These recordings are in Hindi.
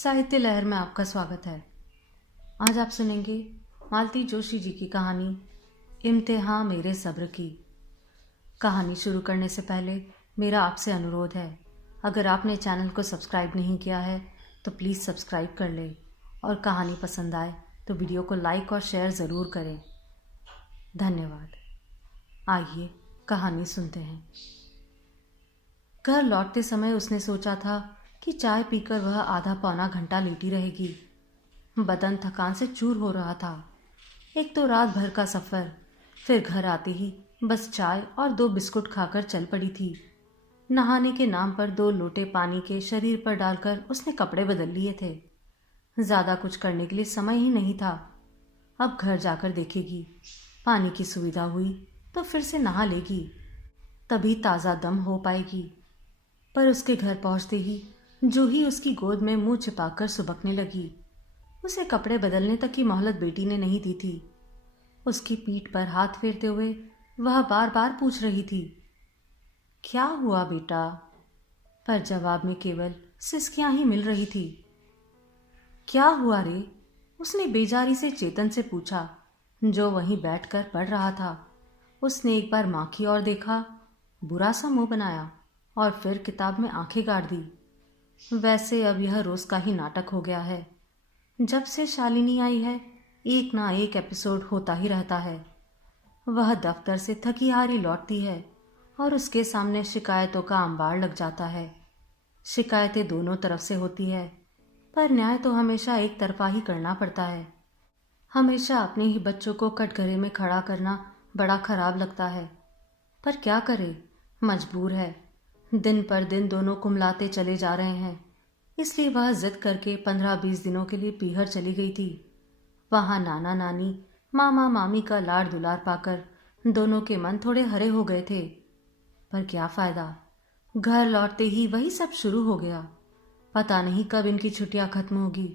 साहित्य लहर में आपका स्वागत है। आज आप सुनेंगे मालती जोशी जी की कहानी इम्तिहान मेरे सब्र की। कहानी शुरू करने से पहले मेरा आपसे अनुरोध है, अगर आपने चैनल को सब्सक्राइब नहीं किया है तो प्लीज़ सब्सक्राइब कर लें और कहानी पसंद आए तो वीडियो को लाइक और शेयर ज़रूर करें। धन्यवाद। आइए कहानी सुनते हैं। घर लौटते समय उसने सोचा था कि चाय पीकर वह आधा पौना घंटा लेटी रहेगी। बदन थकान से चूर हो रहा था। एक तो रात भर का सफ़र, फिर घर आते ही बस चाय और 2 बिस्कुट खाकर चल पड़ी थी। नहाने के नाम पर 2 लोटे पानी के शरीर पर डालकर उसने कपड़े बदल लिए थे। ज़्यादा कुछ करने के लिए समय ही नहीं था। अब घर जाकर देखेगी, पानी की सुविधा हुई तो फिर से नहा लेगी, तभी ताज़ा दम हो पाएगी। पर उसके घर पहुंचते ही जो ही उसकी गोद में मुंह छिपाकर सुबकने लगी। उसे कपड़े बदलने तक की मोहलत बेटी ने नहीं दी थी। उसकी पीठ पर हाथ फेरते हुए वह बार बार पूछ रही थी, क्या हुआ बेटा? पर जवाब में केवल सिसकियां ही मिल रही थी। क्या हुआ रे? उसने बेजारी से चेतन से पूछा, जो वहीं बैठकर पढ़ रहा था। उसने एक बार माँ की ओर देखा, बुरा सा मुंह बनाया और फिर किताब में आंखें गाड़ दी। वैसे अब यह रोज का ही नाटक हो गया है। जब से शालिनी आई है एक ना एक एपिसोड होता ही रहता है। वह दफ्तर से थकी हारी लौटती है और उसके सामने शिकायतों का अंबार लग जाता है। शिकायतें दोनों तरफ से होती है, पर न्याय तो हमेशा एक तरफा ही करना पड़ता है। हमेशा अपने ही बच्चों को कटघरे में खड़ा करना बड़ा खराब लगता है, पर क्या करे, मजबूर है। दिन पर दिन दोनों कुमलाते चले जा रहे हैं, इसलिए वह जिद करके 15-20 दिनों के लिए पीहर चली गई थी। वहां नाना नानी, मामा मामी का लाड दुलार पाकर दोनों के मन थोड़े हरे हो गए थे। पर क्या फायदा, घर लौटते ही वही सब शुरू हो गया। पता नहीं कब इनकी छुट्टियां खत्म होगी।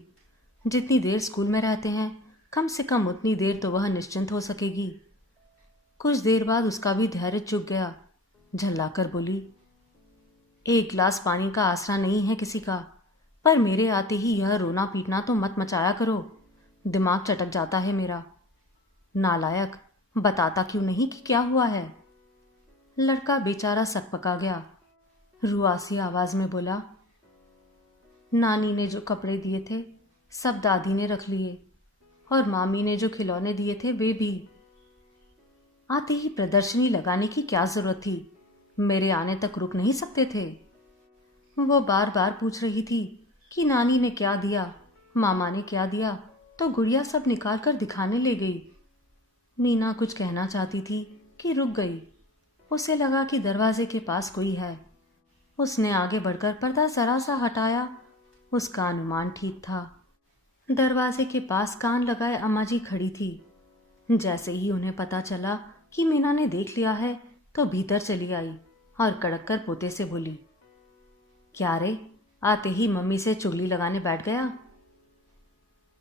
जितनी देर स्कूल में रहते हैं कम से कम उतनी देर तो वह निश्चिंत हो सकेगी। कुछ देर बाद उसका भी धैर्य चुक गया। झल्लाकर बोली, एक गिलास पानी का आसरा नहीं है किसी का, पर मेरे आते ही यह रोना पीटना तो मत मचाया करो, दिमाग चटक जाता है मेरा। नालायक, बताता क्यों नहीं कि क्या हुआ है? लड़का बेचारा सकपका गया। रुआसी आवाज में बोला, नानी ने जो कपड़े दिए थे सब दादी ने रख लिए, और मामी ने जो खिलौने दिए थे वे भी। आते ही प्रदर्शनी लगाने की क्या जरूरत थी? मेरे आने तक रुक नहीं सकते थे? वो बार बार पूछ रही थी कि नानी ने क्या दिया, मामा ने क्या दिया, तो गुड़िया सब निकाल कर दिखाने ले गई। मीना कुछ कहना चाहती थी कि रुक गई। उसे लगा कि दरवाजे के पास कोई है। उसने आगे बढ़कर पर्दा जरा सा हटाया। उसका अनुमान ठीक था। दरवाजे के पास कान लगाए अम्मा जी खड़ी थी। जैसे ही उन्हें पता चला कि मीना ने देख लिया है तो भीतर चली आई और कड़क कर पोते से बोली, क्या रे, आते ही मम्मी से चुगली लगाने बैठ गया?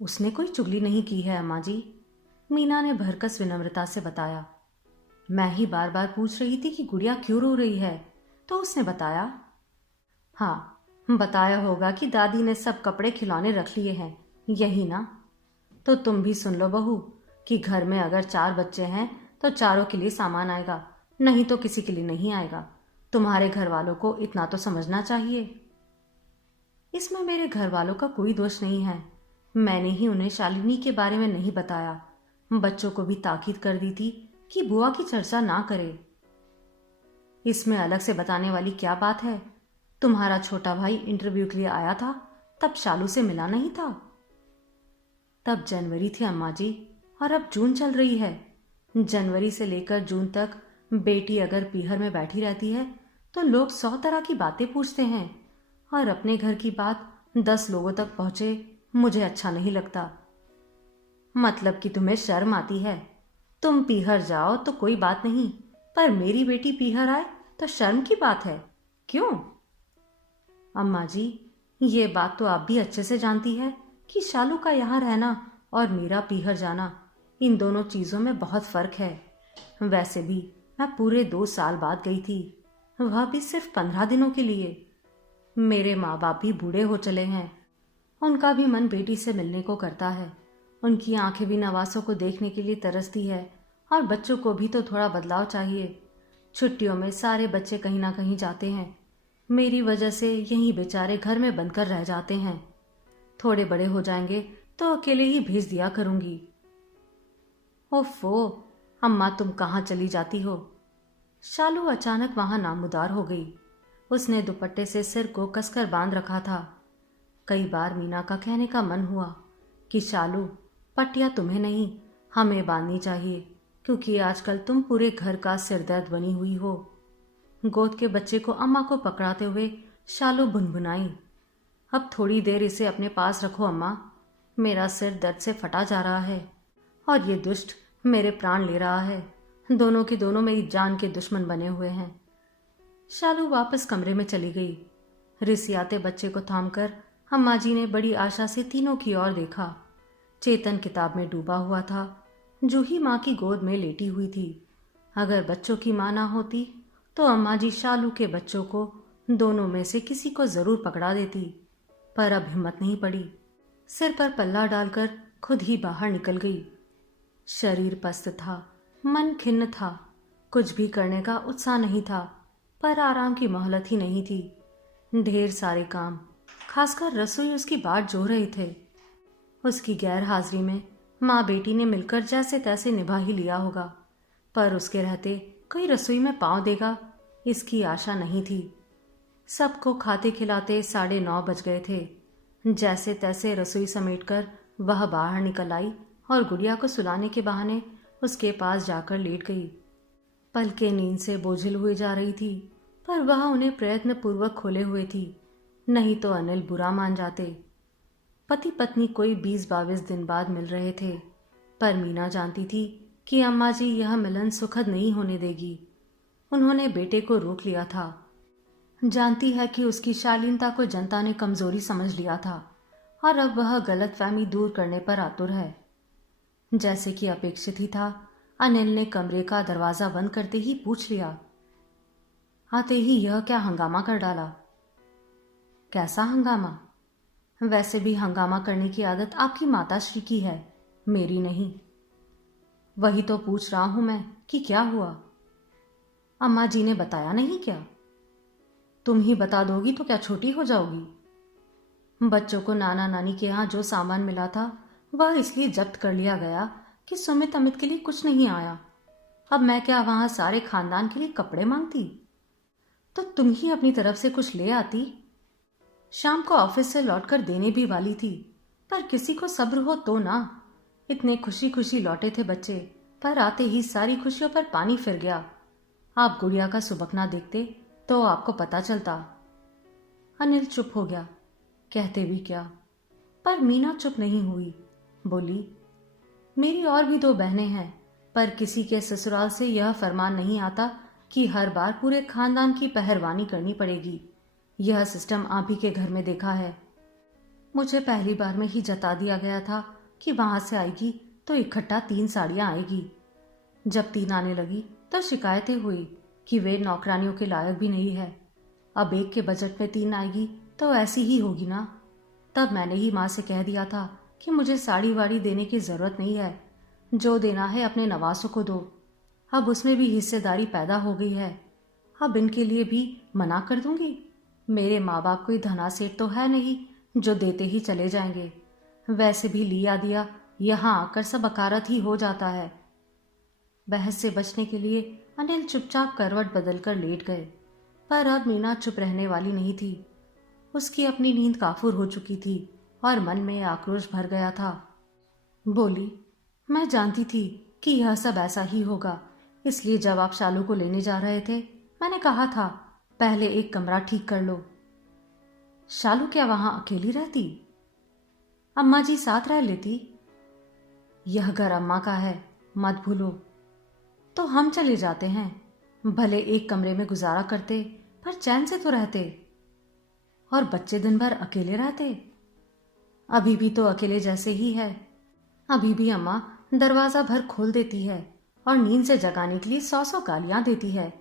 उसने कोई चुगली नहीं की है अम्मा जी, मीना ने भरकस विनम्रता से बताया। मैं ही बार बार पूछ रही थी कि गुड़िया क्यों रो रही है, तो उसने बताया। हाँ, बताया होगा कि दादी ने सब कपड़े खिलौने रख लिए हैं, यही ना? तो तुम भी सुन लो बहू, कि घर में अगर 4 बच्चे हैं तो चारों के लिए सामान आएगा, नहीं तो किसी के लिए नहीं आएगा। तुम्हारे घर वालों को इतना तो समझना चाहिए। इसमें मेरे घर वालों का कोई दोष नहीं है। मैंने ही उन्हें शालिनी के बारे में नहीं बताया। बच्चों को भी ताकीद कर दी थी कि बुआ की चर्चा ना करे। इसमें अलग से बताने वाली क्या बात है? तुम्हारा छोटा भाई इंटरव्यू के लिए आया था, तब शालू से मिला नहीं था? तब जनवरी थी अम्मा जी, और अब जून चल रही है। जनवरी से लेकर जून तक बेटी अगर पीहर में बैठी रहती है तो लोग 100 तरह की बातें पूछते हैं, और अपने घर की बात 10 लोगों तक पहुंचे मुझे अच्छा नहीं लगता। मतलब कि तुम्हें शर्म आती है। तुम पीहर जाओ तो कोई बात नहीं, पर मेरी बेटी पीहर आए तो शर्म की बात है, क्यों? अम्मा जी, ये बात तो आप भी अच्छे से जानती है कि शालू का यहाँ रहना और मेरा पीहर जाना, इन दोनों चीज़ों में बहुत फर्क है। वैसे भी मैं पूरे 2 साल बाद गई थी, वह भी सिर्फ 15 दिनों के लिए। मेरे माँ बाप भी बूढ़े हो चले हैं उनका भी मन बेटी से मिलने को करता है। उनकी आंखें भी नवासों को देखने के लिए तरसती है और बच्चों को भी तो थोड़ा बदलाव चाहिए। छुट्टियों में सारे बच्चे कहीं ना कहीं जाते हैं, मेरी वजह से यहीं बेचारे घर में बंद कर रह जाते हैं। थोड़े बड़े हो जाएंगे तो अकेले ही भेज दिया करूंगी। ओफो, अम्मा तुम कहाँ चली जाती हो? शालू अचानक वहां नामुदार हो गई। उसने दुपट्टे से सिर को कसकर बांध रखा था। कई बार मीना का कहने का मन हुआ कि शालू, पट्टियां तुम्हें नहीं हमें बांधनी चाहिए, क्योंकि आजकल तुम पूरे घर का सिरदर्द बनी हुई हो। गोद के बच्चे को अम्मा को पकड़ाते हुए शालू भुनभुनाई, अब थोड़ी देर इसे अपने पास रखो अम्मा, मेरा सिर दर्द से फटा जा रहा है और ये दुष्ट मेरे प्राण ले रहा है। दोनों के दोनों मेरी जान के दुश्मन बने हुए हैं। शालू वापस कमरे में चली गई। रिसियाते बच्चे को थामकर अम्मा जी ने बड़ी आशा से तीनों की ओर देखा। चेतन किताब में डूबा हुआ था, जूही माँ की गोद में लेटी हुई थी। अगर बच्चों की माँ ना होती तो अम्मा जी शालू के बच्चों को दोनों में से किसी को जरूर पकड़ा देती, पर अब हिम्मत नहीं पड़ी। सिर पर पल्ला डालकर खुद ही बाहर निकल गई। शरीर पस्त था, मन खिन्न था, कुछ भी करने का उत्साह नहीं था, पर आराम की मोहलत ही नहीं थी। ढेर सारे काम, खासकर रसोई उसकी बाट जो रहे थे। उसकी गैर हाजिरी में माँ बेटी ने मिलकर जैसे तैसे निभा ही लिया होगा, पर उसके रहते कोई रसोई में पांव देगा इसकी आशा नहीं थी। सबको खाते खिलाते 9:30 बज गए थे। जैसे तैसे रसोई समेटकर वह बाहर निकल आई और गुड़िया को सुलाने के बहाने उसके पास जाकर लेट गई। पलकें नींद से बोझिल हुई जा रही थी, पर वह उन्हें प्रयत्न पूर्वक खोले हुए थी, नहीं तो अनिल बुरा मान जाते। पति पत्नी कोई 20-22 दिन बाद मिल रहे थे, पर मीना जानती थी कि अम्मा जी यह मिलन सुखद नहीं होने देगी। उन्होंने बेटे को रोक लिया था। जानती है कि उसकी शालीनता को जनता ने कमजोरी समझ लिया था और अब वह गलतफहमी दूर करने पर आतुर है। जैसे कि अपेक्षित ही था, अनिल ने कमरे का दरवाजा बंद करते ही पूछ लिया, आते ही यह क्या हंगामा कर डाला? कैसा हंगामा? वैसे भी हंगामा करने की आदत आपकी माताश्री की है, मेरी नहीं। वही तो पूछ रहा हूं मैं कि क्या हुआ? अम्मा जी ने बताया नहीं क्या? तुम ही बता दोगी तो क्या छोटी हो जाओगी? बच्चों को नाना नानी के यहाँ जो सामान मिला था वह इसलिए जब्त कर लिया गया कि सुमित अमित के लिए कुछ नहीं आया। अब मैं क्या वहां सारे खानदान के लिए कपड़े मांगती? तो तुम ही अपनी तरफ से कुछ ले आती। शाम को ऑफिस से लौटकर देने भी वाली थी, पर किसी को सब्र हो तो ना। इतने खुशी खुशी लौटे थे बच्चे, पर आते ही सारी खुशियों पर पानी फिर गया। आप गुड़िया का सुबकना देखते तो आपको पता चलता। अनिल चुप हो गया, कहते भी क्या, पर मीना चुप नहीं हुई। बोली, मेरी और भी 2 बहनें हैं, पर किसी के ससुराल से यह फरमान नहीं आता कि हर बार पूरे खानदान की पहरवानी करनी पड़ेगी। यह सिस्टम आप ही के घर में देखा है। मुझे पहली बार में ही जता दिया गया था कि वहां से आएगी तो इकट्ठा 3 साड़ियां आएगी। जब 3 आने लगी तो शिकायतें हुई कि वे नौकरानियों के लायक भी नहीं है। अब एक के बजट में 3 आएगी तो ऐसी ही होगी ना। तब मैंने ही माँ से कह दिया था कि मुझे साड़ी वाड़ी देने की जरूरत नहीं है, जो देना है अपने नवासों को दो। अब उसमें भी हिस्सेदारी पैदा हो गई है। अब इनके लिए भी मना कर दूंगी? मेरे माँ बाप कोई धनासेठ तो है नहीं जो देते ही चले जाएंगे। वैसे भी लिया दिया यहाँ आकर सब अकारत ही हो जाता है। बहस से बचने के लिए अनिल चुपचाप करवट बदलकर लेट गए, पर अब मीना चुप रहने वाली नहीं थी। उसकी अपनी नींद काफूर हो चुकी थी और मन में आक्रोश भर गया था। बोली, मैं जानती थी कि यह सब ऐसा ही होगा, इसलिए जब आप शालू को लेने जा रहे थे मैंने कहा था पहले एक कमरा ठीक कर लो। शालू क्या वहां अकेली रहती? अम्मा जी साथ रह लेती। यह घर अम्मा का है, मत भूलो। तो हम चले जाते हैं, भले एक कमरे में गुजारा करते पर चैन से तो रहते। और बच्चे दिन भर अकेले रहते। अभी भी तो अकेले जैसे ही है। अभी भी अम्मा दरवाजा भर खोल देती है और नींद से जगाने के लिए 100 गालियां देती है।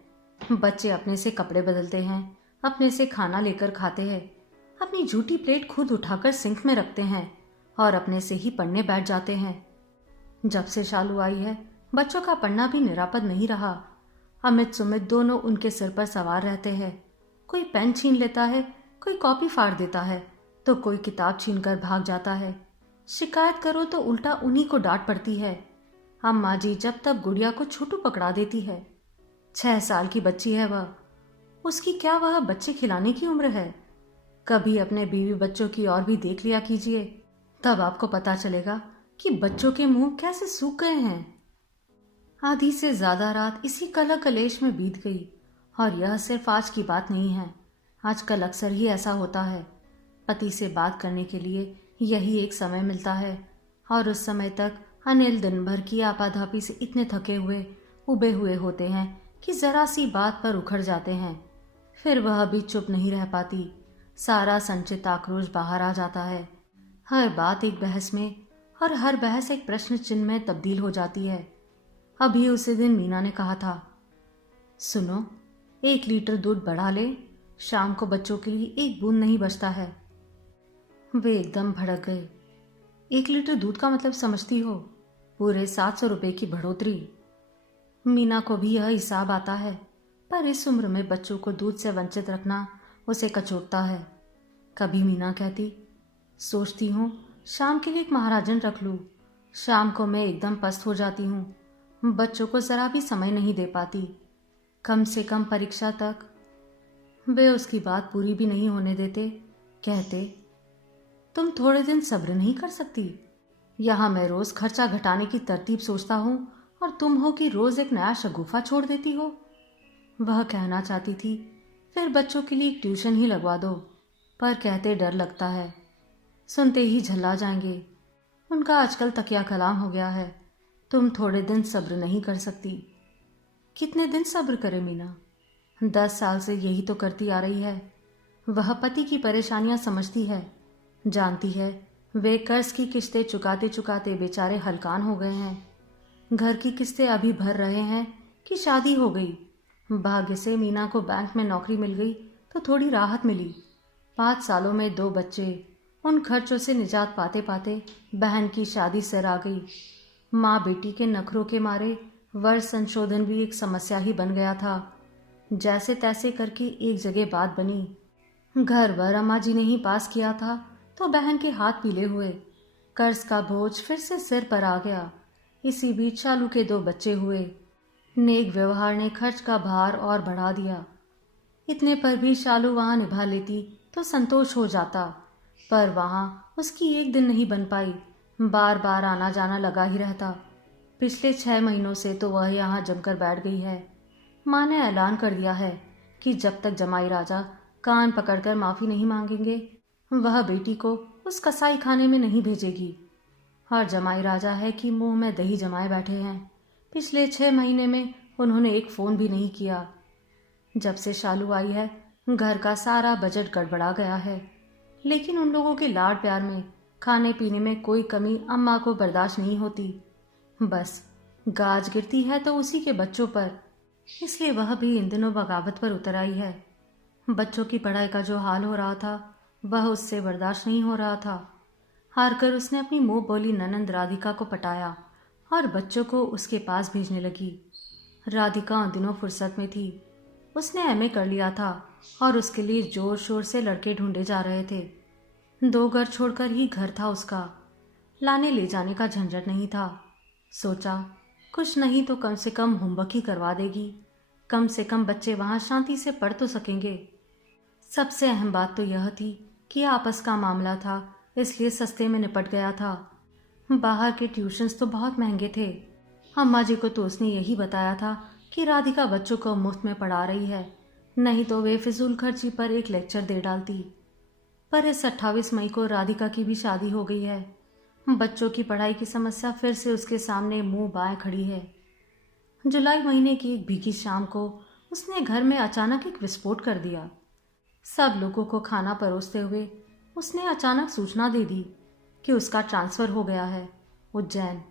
बच्चे अपने से कपड़े बदलते हैं, अपने से खाना लेकर खाते हैं। अपनी जूठी प्लेट खुद उठाकर सिंक में रखते हैं और अपने से ही पढ़ने बैठ जाते हैं। जब से शालू आई है, बच्चों का पढ़ना भी निरापद नहीं रहा। अमित सुमित दोनों उनके सिर पर सवार रहते हैं। कोई पेन छीन लेता है, कोई कॉपी फाड़ देता है, तो कोई किताब छीनकर भाग जाता है। शिकायत करो तो उल्टा उन्हीं को डांट पड़ती है। अम्मा जी जब तब गुड़िया को छोटू पकड़ा देती है। 6 साल की बच्ची है वह, उसकी क्या वह बच्चे खिलाने की उम्र है? कभी अपने बीवी बच्चों की ओर भी देख लिया कीजिए, तब आपको पता चलेगा कि बच्चों के मुंह कैसे सूख गए हैं। आधी से ज्यादा रात इसी कलह कलेश में बीत गई, और यह सिर्फ आज की बात नहीं है। आजकल अक्सर ही ऐसा होता है। पति से बात करने के लिए यही एक समय मिलता है, और उस समय तक अनिल दिन भर की आपाधापी से इतने थके हुए उबे हुए होते हैं कि जरा सी बात पर उखड़ जाते हैं। फिर वह भी चुप नहीं रह पाती। सारा संचित आक्रोश बाहर आ जाता है। हर बात एक बहस में और हर बहस एक प्रश्न चिन्ह में तब्दील हो जाती है। अभी उसी दिन मीना ने कहा था, सुनो, 1 लीटर दूध बढ़ा ले, शाम को बच्चों के लिए 1 बूंद नहीं बचता है। वे एकदम भड़क गए। 1 लीटर दूध का मतलब समझती हो? पूरे 700 रुपए की बढ़ोतरी। मीना को भी यह हिसाब आता है, पर इस उम्र में बच्चों को दूध से वंचित रखना उसे कचोटता है। कभी मीना कहती, सोचती हूँ शाम के लिए एक महाराजन रख लूँ। शाम को मैं एकदम पस्त हो जाती हूँ, बच्चों को जरा भी समय नहीं दे पाती, कम से कम परीक्षा तक। वे उसकी बात पूरी भी नहीं होने देते। कहते, तुम थोड़े दिन सब्र नहीं कर सकती? यहाँ मैं रोज खर्चा घटाने की तरतीब सोचता हूँ और तुम हो कि रोज एक नया शगुफा छोड़ देती हो। वह कहना चाहती थी, फिर बच्चों के लिए एक ट्यूशन ही लगवा दो, पर कहते डर लगता है, सुनते ही झल्ला जाएंगे। उनका आजकल तकिया कलाम हो गया है। तुम थोड़े दिन सब्र नहीं कर सकती? कितने दिन सब्र करे मीना? 10 साल से यही तो करती आ रही है। वह पति की परेशानियां समझती है, जानती है वे कर्ज की किस्तें चुकाते चुकाते बेचारे हलकान हो गए हैं। घर की किस्तें अभी भर रहे हैं कि शादी हो गई। भाग्य से मीना को बैंक में नौकरी मिल गई तो थोड़ी राहत मिली। 5 सालों में 2 बच्चे, उन खर्चों से निजात पाते पाते बहन की शादी सर आ गई। माँ बेटी के नखरों के मारे वर्ष संशोधन भी एक समस्या ही बन गया था। जैसे तैसे करके एक जगह बात बनी। घर वर अम्मा जी ने ही पास किया था तो बहन के हाथ पीले हुए। कर्ज का बोझ फिर से सिर पर आ गया। इसी बीच शालू के 2 बच्चे हुए। नेक व्यवहार ने खर्च का भार और बढ़ा दिया। इतने पर भी शालू वहां निभा लेती तो संतोष हो जाता, पर वहां उसकी एक दिन नहीं बन पाई। बार बार आना जाना लगा ही रहता। पिछले 6 महीनों से तो वह यहाँ जमकर बैठ गई है। माँ ने ऐलान कर दिया है कि जब तक जमाई राजा कान पकड़कर माफी नहीं मांगेंगे, वह बेटी को उस कसाई खाने में नहीं भेजेगी। और जमाई राजा है कि मुंह में दही जमाए बैठे हैं। पिछले 6 महीने में उन्होंने एक फोन भी नहीं किया। जब से शालू आई है, घर का सारा बजट गड़बड़ा गया है, लेकिन उन लोगों के लाड प्यार में, खाने पीने में कोई कमी अम्मा को बर्दाश्त नहीं होती। बस गाज गिरती है तो उसी के बच्चों पर, इसलिए वह भी इन दिनों बगावत पर उतर आई है। बच्चों की पढ़ाई का जो हाल हो रहा था वह उससे बर्दाश्त नहीं हो रहा था। हारकर उसने अपनी मुंह बोली ननंद राधिका को पटाया और बच्चों को उसके पास भेजने लगी। राधिका उन दिनों फुर्सत में थी। उसने एमए कर लिया था और उसके लिए जोर शोर से लड़के ढूंढे जा रहे थे। 2 घर छोड़कर ही घर था उसका। लाने ले जाने का झंझट नहीं था। सोचा कुछ नहीं तो कम से कम होमवर्क ही करवा देगी। कम से कम बच्चे वहां शांति से पढ़ तो सकेंगे। सबसे अहम बात तो यह थी कि आपस का मामला था, इसलिए सस्ते में निपट गया था। बाहर के ट्यूशन्स तो बहुत महंगे थे। अम्मा जी को तो उसने यही बताया था कि राधिका बच्चों को मुफ्त में पढ़ा रही है, नहीं तो वे फिजूल खर्ची पर एक लेक्चर दे डालती। पर इस 28 मई को राधिका की भी शादी हो गई है। बच्चों की पढ़ाई की समस्या फिर से उसके सामने मुंह बाएं खड़ी है। जुलाई महीने की एक भीगी शाम को उसने घर में अचानक एक विस्फोट कर दिया। सब लोगों को खाना परोसते हुए उसने अचानक सूचना दे दी कि उसका ट्रांसफ़र हो गया है उज्जैन।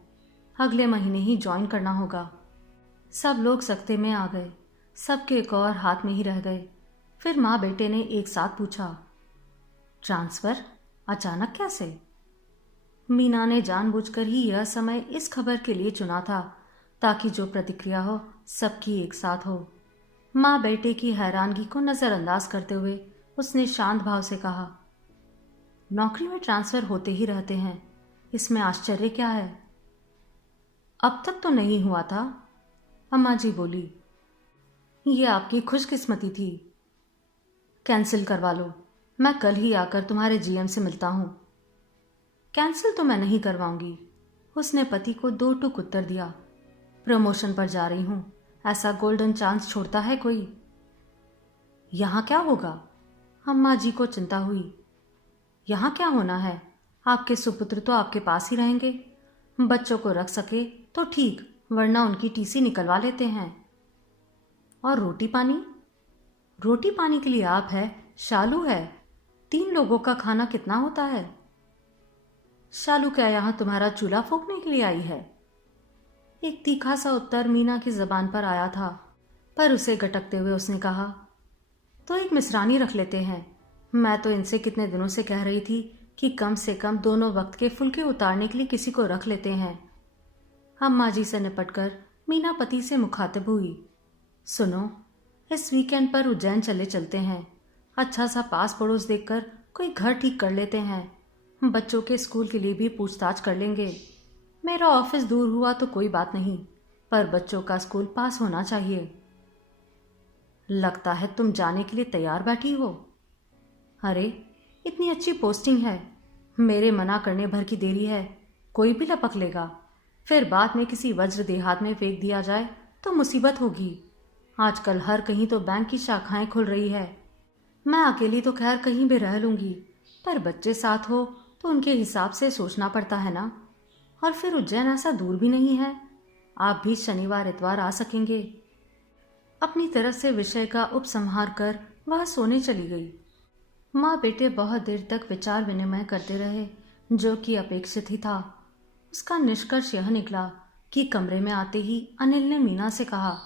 अगले महीने ही ज्वाइन करना होगा। सब लोग सख्ते में आ गए। सबके एक और हाथ में ही रह गए। फिर माँ बेटे ने एक साथ पूछा, ट्रांसफर? अचानक कैसे? मीना ने जानबूझकर ही यह समय इस खबर के लिए चुना था ताकि जो प्रतिक्रिया हो सबकी एक साथ हो। माँ बेटे की हैरानगी को नजरअंदाज करते हुए उसने शांत भाव से कहा, नौकरी में ट्रांसफर होते ही रहते हैं, इसमें आश्चर्य क्या है? अब तक तो नहीं हुआ था, अम्मा जी बोली। ये आपकी खुशकिस्मती थी। कैंसिल करवा लो, मैं कल ही आकर तुम्हारे जीएम से मिलता हूं। कैंसिल तो मैं नहीं करवाऊंगी, उसने पति को दो टूक उत्तर दिया। प्रमोशन पर जा रही हूं, ऐसा गोल्डन चांस छोड़ता है कोई? यहां क्या होगा? अम्मा जी को चिंता हुई। यहां क्या होना है, आपके सुपुत्र तो आपके पास ही रहेंगे। बच्चों को रख सके तो ठीक, वरना उनकी टीसी निकलवा लेते हैं। और रोटी पानी? रोटी पानी के लिए आप है, शालू है। 3 लोगों का खाना कितना होता है? शालू क्या यहां तुम्हारा चूल्हा फूंकने के लिए आई है? एक तीखा सा उत्तर मीना की जबान पर आया था, पर उसे गटकते हुए उसने कहा, तो एक मिसरानी रख लेते हैं। मैं तो इनसे कितने दिनों से कह रही थी कि कम से कम दोनों वक्त के फुलके उतारने के लिए किसी को रख लेते हैं। अम्मा जी से निपटकर मीना पति से मुखातिब हुई, सुनो, इस वीकेंड पर उज्जैन चले चलते हैं। अच्छा सा पास पड़ोस देखकर कोई घर ठीक कर लेते हैं। बच्चों के स्कूल के लिए भी पूछताछ कर लेंगे। मेरा ऑफिस दूर हुआ तो कोई बात नहीं, पर बच्चों का स्कूल पास होना चाहिए। लगता है तुम जाने के लिए तैयार बैठी हो। अरे, इतनी अच्छी पोस्टिंग है, मेरे मना करने भर की देरी है, कोई भी लपक लेगा। फिर बाद में किसी वज्र देहात में फेंक दिया जाए तो मुसीबत होगी। आजकल हर कहीं तो बैंक की शाखाएं खुल रही है। मैं अकेली तो खैर कहीं भी रह लूंगी, पर बच्चे साथ हो तो उनके हिसाब से सोचना पड़ता है ना। और फिर उज्जैन ऐसा दूर भी नहीं है, आप भी शनिवार इतवार आ सकेंगे। अपनी तरफ से विषय का उपसंहार कर वह सोने चली गई। माँ बेटे बहुत देर तक विचार विनिमय करते रहे, जो कि अपेक्षित ही था। उसका निष्कर्ष यह निकला कि कमरे में आते ही अनिल ने मीना से कहा,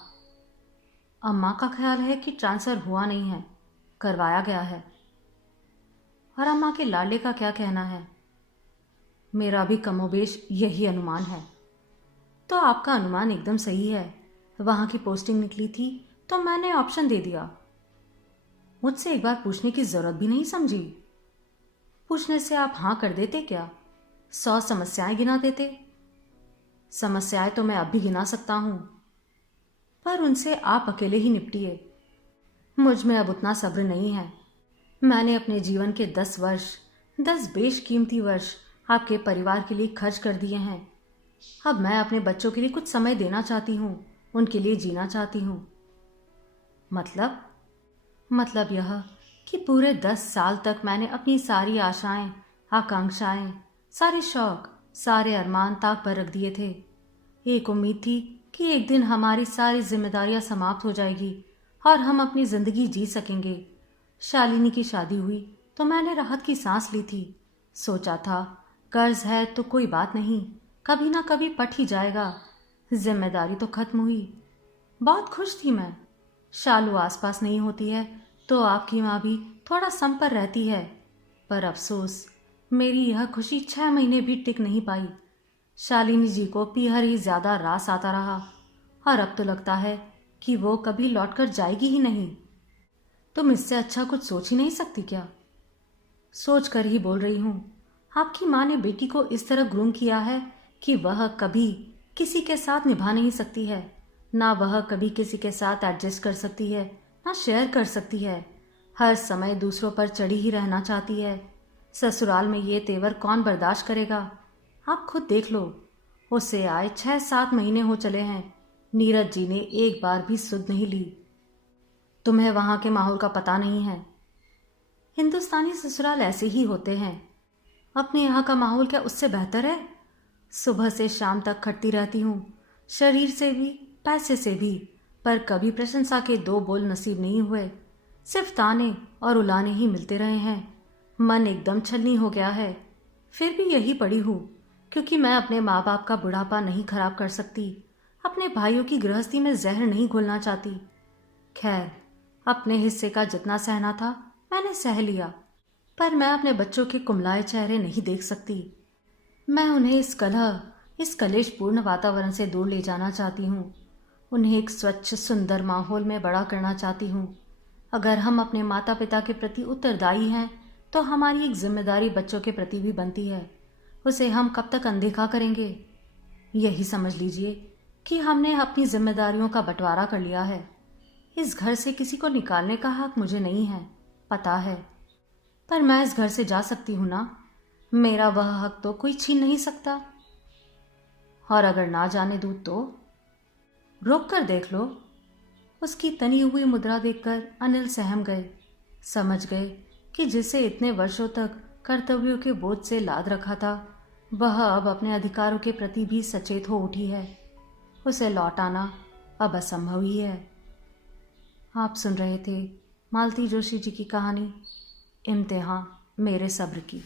अम्मा का ख्याल है कि ट्रांसफर हुआ नहीं है, करवाया गया है। और अम्मा के लाडले का क्या कहना है? मेरा भी कमोबेश यही अनुमान है। तो आपका अनुमान एकदम सही है। वहां की पोस्टिंग निकली थी तो मैंने ऑप्शन दे दिया। मुझसे एक बार पूछने की जरूरत भी नहीं समझी। पूछने से आप हां कर देते क्या? 100 समस्याएं गिना देते। समस्याएं तो मैं अब भी गिना सकता हूं, पर उनसे आप अकेले ही निपटिए। मुझ में अब उतना सब्र नहीं है। मैंने अपने जीवन के 10 वर्ष, 10 बेशकीमती वर्ष आपके परिवार के लिए खर्च कर दिए हैं। अब मैं अपने बच्चों के लिए कुछ समय देना चाहती हूँ, उनके लिए जीना चाहती हूँ। मतलब यह कि पूरे 10 साल तक मैंने अपनी सारी आशाएं, आकांक्षाएं, सारे शौक, सारे अरमान ताक पर रख दिए थे। एक उम्मीद थी कि एक दिन हमारी सारी जिम्मेदारियां समाप्त हो जाएगी और हम अपनी जिंदगी जी सकेंगे। शालिनी की शादी हुई तो मैंने राहत की सांस ली थी। सोचा था कर्ज है तो कोई बात नहीं, कभी ना कभी पट ही जाएगा। जिम्मेदारी तो खत्म हुई। बहुत खुश थी मैं। शालू आसपास नहीं होती है तो आपकी माँ भी थोड़ा सम पर रहती है, पर अफसोस मेरी यह खुशी 6 महीने भी टिक नहीं पाई। शालिनी जी को पीहर ही ज्यादा रास आता रहा और अब तो लगता है कि वो कभी लौटकर जाएगी ही नहीं। तुम इससे अच्छा कुछ सोच ही नहीं सकती क्या? सोच कर ही बोल रही हूं। आपकी माँ ने बेटी को इस तरह ग्रूम किया है कि वह कभी किसी के साथ निभा नहीं सकती है। ना वह कभी किसी के साथ एडजस्ट कर सकती है, ना शेयर कर सकती है। हर समय दूसरों पर चढ़ी ही रहना चाहती है। ससुराल में ये तेवर कौन बर्दाश्त करेगा? आप खुद देख लो। उसे आए 6-7 महीने हो चले हैं, नीरज जी ने एक बार भी सुध नहीं ली। तुम्हें वहां के माहौल का पता नहीं है। हिंदुस्तानी ससुराल ऐसे ही होते हैं। अपने यहाँ का माहौल क्या उससे बेहतर है? सुबह से शाम तक खटती रहती हूँ, शरीर से भी पैसे से भी, पर कभी प्रशंसा के 2 बोल नसीब नहीं हुए। सिर्फ ताने और उलाने ही मिलते रहे हैं। मन एकदम छलनी हो गया है। फिर भी यही पड़ी हूँ, क्योंकि मैं अपने माँ बाप का बुढ़ापा नहीं खराब कर सकती, अपने भाइयों की गृहस्थी में जहर नहीं घोलना चाहती। खैर, अपने हिस्से का जितना सहना था मैंने सह लिया। पर मैं अपने बच्चों के कुमलाए चेहरे नहीं देख सकती। मैं उन्हें इस कलेशपूर्ण वातावरण से दूर ले जाना चाहती हूँ। उन्हें एक स्वच्छ सुंदर माहौल में बड़ा करना चाहती हूँ। अगर हम अपने माता पिता के प्रति उत्तरदायी हैं तो हमारी एक जिम्मेदारी बच्चों के प्रति भी बनती है। उसे हम कब तक अनदेखा करेंगे? यही समझ लीजिए कि हमने अपनी जिम्मेदारियों का बंटवारा कर लिया है। इस घर से किसी को निकालने का हक मुझे नहीं है, पता है, पर मैं इस घर से जा सकती हूँ ना। मेरा वह हक तो कोई छीन नहीं सकता। और अगर ना जाने दूँ तो? रोक कर देख लो। उसकी तनी हुई मुद्रा देखकर अनिल सहम गए। समझ गए कि जिसे इतने वर्षों तक कर्तव्यों के बोझ से लाद रखा था, वह अब अपने अधिकारों के प्रति भी सचेत हो उठी है। उसे लौट आना अब असंभव ही है। आप सुन रहे थे मालती जोशी जी की कहानी इम्तिहान मेरे सब्र की।